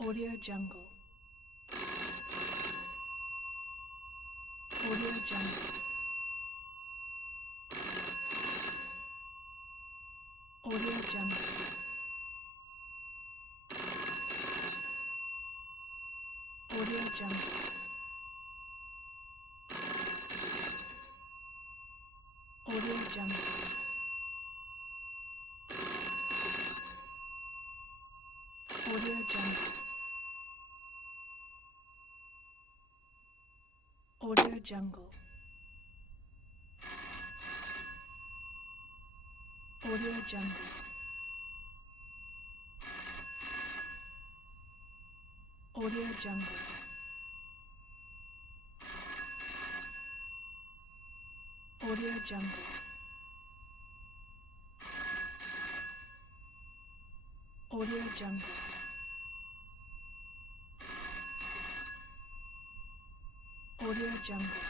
AudioJungle. AudioJungle. AudioJungle. AudioJungle. AudioJungle. AudioJungle. AudioJungle. AudioJungle. AudioJungle. AudioJungle. AudioJungle. AudioJungle.